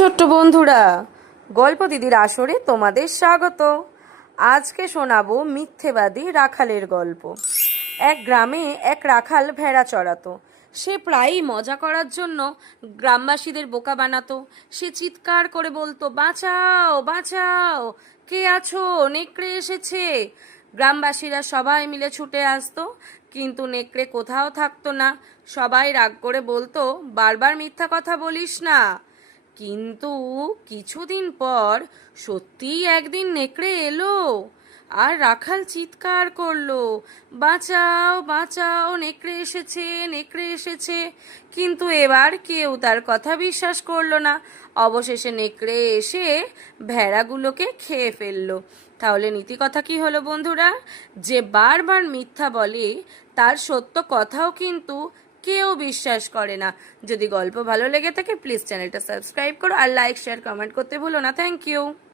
ছোট্ট বন্ধুরা, গল্প দিদির আসরে তোমাদের স্বাগত। আজকে শোনাবো মিথ্যেবাদী রাখালের গল্প। এক গ্রামে এক রাখাল ভেড়া চড়াতো। সে প্রায়ই মজা করার জন্য গ্রামবাসীদের বোকা বানাতো। সে চিৎকার করে বলতো, বাঁচাও বাঁচাও, কে আছো? নেকড়ে এসেছে। গ্রামবাসীরা সবাই মিলে ছুটে আসতো, কিন্তু নেকড়ে কোথাও থাকতো না। সবাই রাগ করে বলতো, বারবার মিথ্যা কথা বলিস না। কিন্তু কিছুদিন পর সত্যিই একদিন নেকড়ে এলো আর রাখাল চিৎকার করল, বাঁচাও বাঁচাও, নেকড়ে এসেছে নেকড়ে এসেছে। কিন্তু এবার কেউ তার কথা বিশ্বাস করল না। অবশেষে নেকড়ে এসে ভেড়াগুলোকে খেয়ে ফেলল। তাহলে নীতি কথা কি হলো বন্ধুরা? যে বারবার মিথ্যা বলে, তার সত্য কথাও কিন্তু কেউ বিশ্বাস করে না। যদি গল্প ভালো লেগে থাকে প্লিজ চ্যানেলটা সাবস্ক্রাইব করো আর লাইক শেয়ার কমেন্ট করতে ভুলো না। Thank you